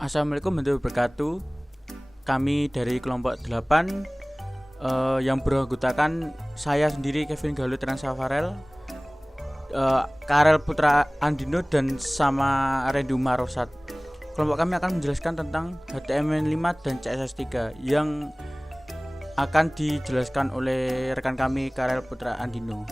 Assalamualaikum warahmatullahi wabarakatuh. Kami dari kelompok 8 yang beranggotakan saya sendiri Kevin Galuh Transavarel, Karel Putra Andino dan sama Randy Marosat. Kelompok kami akan menjelaskan tentang HTML5 dan CSS3 yang akan dijelaskan oleh rekan kami Karel Putra Andino.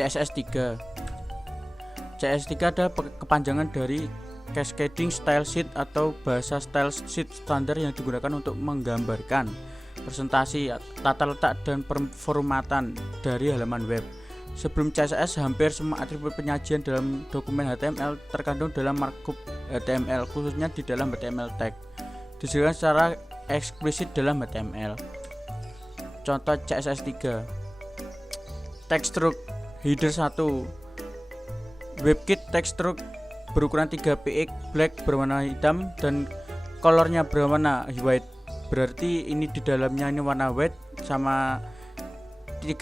CSS3. CSS3 adalah kepanjangan dari Cascading Style Sheet atau bahasa style sheet standar yang digunakan untuk menggambarkan presentasi, tata letak, dan performatan dari halaman web. Sebelum CSS, hampir semua atribut penyajian dalam dokumen HTML terkandung dalam markup HTML, khususnya di dalam HTML tag, disediakan secara eksplisit dalam HTML. Contoh CSS3: text stroke header 1. WebKit text stroke berukuran 3 px black berwarna hitam dan colornya berwarna white. Berarti ini di dalamnya ini warna white, sama 3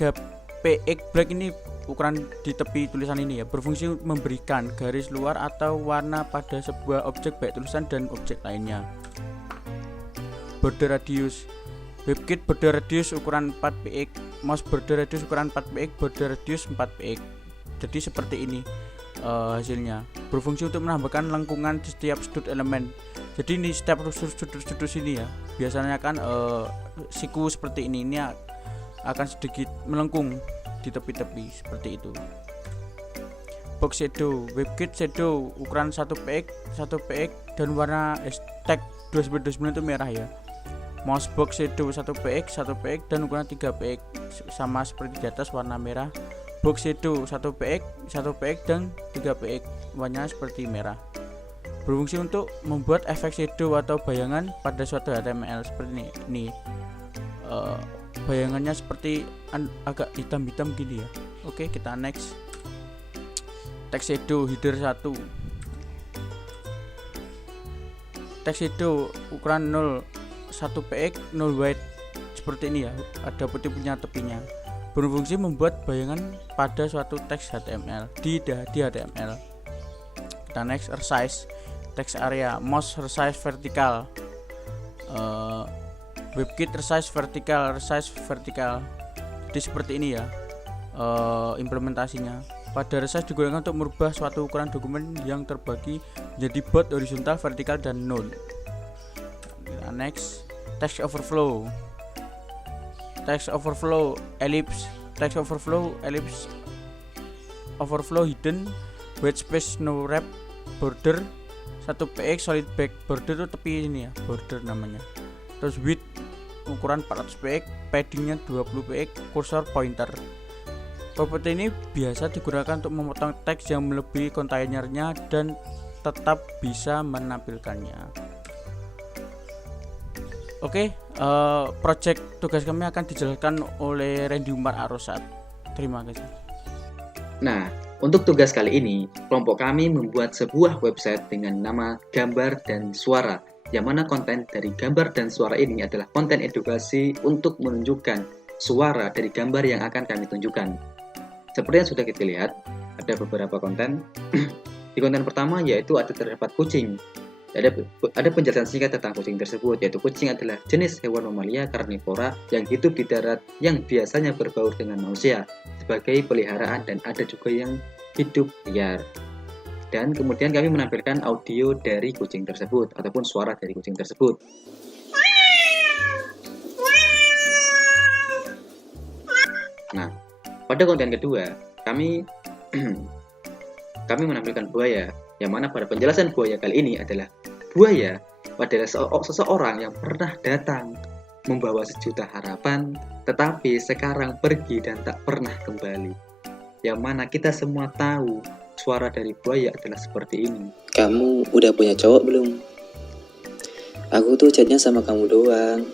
px black ini ukuran di tepi tulisan ini ya, berfungsi memberikan garis luar atau warna pada sebuah objek baik tulisan dan objek lainnya. Border radius. WebKit border radius ukuran 4 px, mouse border radius ukuran 4 px, border radius 4 px. Jadi seperti ini hasilnya. Berfungsi untuk menambahkan lengkungan di setiap sudut elemen. Jadi ini setiap sudut sini ya. Biasanya kan siku seperti ini akan sedikit melengkung di tepi-tepi seperti itu. Box shadow. WebKit shadow ukuran 1 px dan warna hashtag 2929 itu merah ya. Mouse box shadow 1 px dan ukuran 3 px sama seperti di atas, warna merah. Box shadow 1 px dan 3 px, warnanya seperti merah. Berfungsi untuk membuat efek shadow atau bayangan pada suatu HTML seperti ini. Bayangannya seperti agak hitam-hitam gini ya. Oke, kita next. Text shadow header 1. Text shadow ukuran 1 px 0 white seperti ini ya, ada putih-putihnya tepinya. Berfungsi membuat bayangan pada suatu teks HTML di HTML. Kita next. Resize text area. Mouse resize vertikal. WebKit resize vertikal. Jadi seperti ini ya implementasinya. Pada resize digunakan untuk merubah suatu ukuran dokumen yang terbagi menjadi bot, horizontal, vertikal, dan null. Kita next. Text overflow. Text overflow ellipse. Overflow hidden white space no wrap border 1 px solid back. Border itu tepi ini ya, border namanya. Terus width ukuran 400 px, paddingnya 20 px, cursor pointer. Properti ini biasa digunakan untuk memotong teks yang melebihi kontainernya dan tetap bisa menampilkannya. Oke, project tugas kami akan dijelaskan oleh Randy Umar Arosat. Terima kasih. Nah, untuk tugas kali ini, kelompok kami membuat sebuah website dengan nama Gambar dan Suara, yang mana konten dari gambar dan suara ini adalah konten edukasi untuk menunjukkan suara dari gambar yang akan kami tunjukkan. Seperti yang sudah kita lihat, ada beberapa konten. Di konten pertama yaitu terdapat kucing. Ada penjelasan singkat tentang kucing tersebut, yaitu kucing adalah jenis hewan mamalia karnivora yang hidup di darat yang biasanya berbaur dengan manusia sebagai peliharaan, dan ada juga yang hidup liar. Dan kemudian kami menampilkan audio dari kucing tersebut ataupun suara dari kucing tersebut. Nah, pada konten kedua kami menampilkan buaya, yang mana pada penjelasan buaya kali ini adalah buaya adalah seseorang yang pernah datang membawa sejuta harapan, tetapi sekarang pergi dan tak pernah kembali. Yang mana kita semua tahu suara dari buaya adalah seperti ini. Kamu udah punya cowok belum? Aku tuh chatnya sama kamu doang.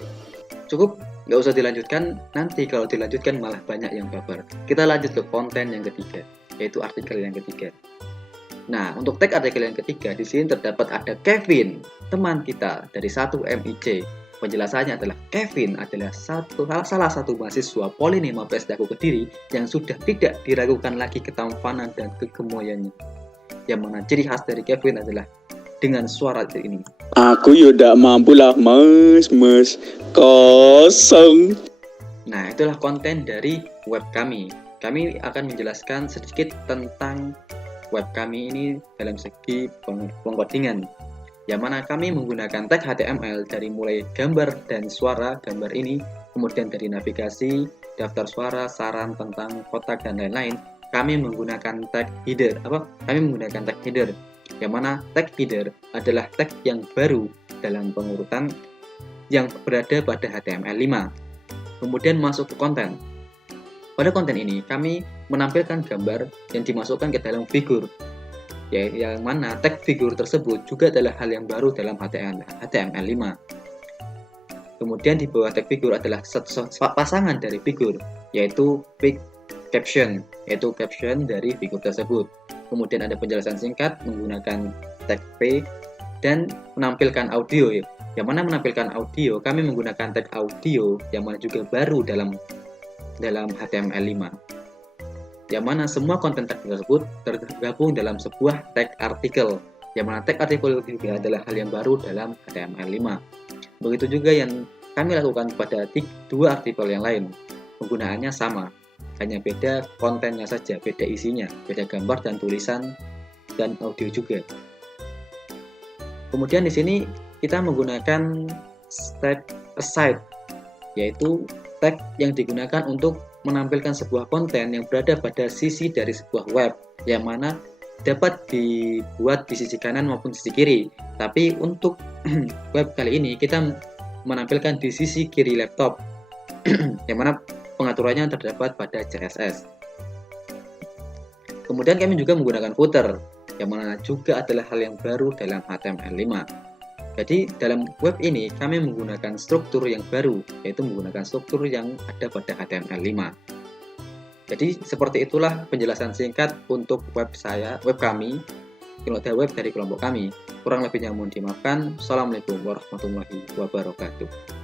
Cukup, nggak usah dilanjutkan. Nanti kalau dilanjutkan malah banyak yang baper. Kita lanjut ke konten yang ketiga, yaitu artikel yang ketiga. Nah, untuk tag artikel yang ketiga, di sini terdapat ada Kevin, teman kita dari 1MIC. Penjelasannya adalah Kevin adalah salah satu mahasiswa Polinema PSDAQ Kediri yang sudah tidak diragukan lagi ketampanan dan kegemoyannya. Yang mana ciri khas dari Kevin adalah dengan suara ini. Aku yaudah mampu lah mas, kosong. Nah, itulah konten dari web kami. Kami akan menjelaskan sedikit tentang web kami ini dalam segi pengkodingan, yang mana kami menggunakan tag HTML dari mulai gambar dan suara gambar ini, kemudian dari navigasi, daftar suara, saran tentang kotak dan lain-lain. Kami menggunakan tag header. Yang mana tag header adalah tag yang baru dalam pengurutan yang berada pada HTML5. Kemudian masuk ke konten. Pada konten ini kami menampilkan gambar yang dimasukkan ke dalam figur, yang mana tag figur tersebut juga adalah hal yang baru dalam HTML5. Kemudian di bawah tag figur adalah pasangan dari figur, yaitu caption, yaitu caption dari figur tersebut. Kemudian ada penjelasan singkat menggunakan tag P, dan menampilkan audio. Yang mana menampilkan audio, kami menggunakan tag audio yang mana juga baru dalam HTML5. Yang mana semua konten tag tersebut tergabung dalam sebuah tag artikel. Yang mana tag artikel juga adalah hal yang baru dalam HTML5. Begitu juga yang kami lakukan pada 2 artikel yang lain. Penggunaannya sama, hanya beda kontennya saja, beda isinya, beda gambar dan tulisan dan audio juga. Kemudian di sini kita menggunakan tag aside, yaitu tag yang digunakan untuk menampilkan sebuah konten yang berada pada sisi dari sebuah web, yang mana dapat dibuat di sisi kanan maupun sisi kiri. Tapi untuk web kali ini kita menampilkan di sisi kiri laptop, yang mana pengaturannya terdapat pada CSS. Kemudian kami juga menggunakan footer, yang mana juga adalah hal yang baru dalam HTML5. Jadi dalam web ini kami menggunakan struktur yang baru, yaitu menggunakan struktur yang ada pada HTML5. Jadi seperti itulah penjelasan singkat untuk web kami, web dari kelompok kami. Kurang lebihnya mohon dimaafkan. Assalamualaikum warahmatullahi wabarakatuh.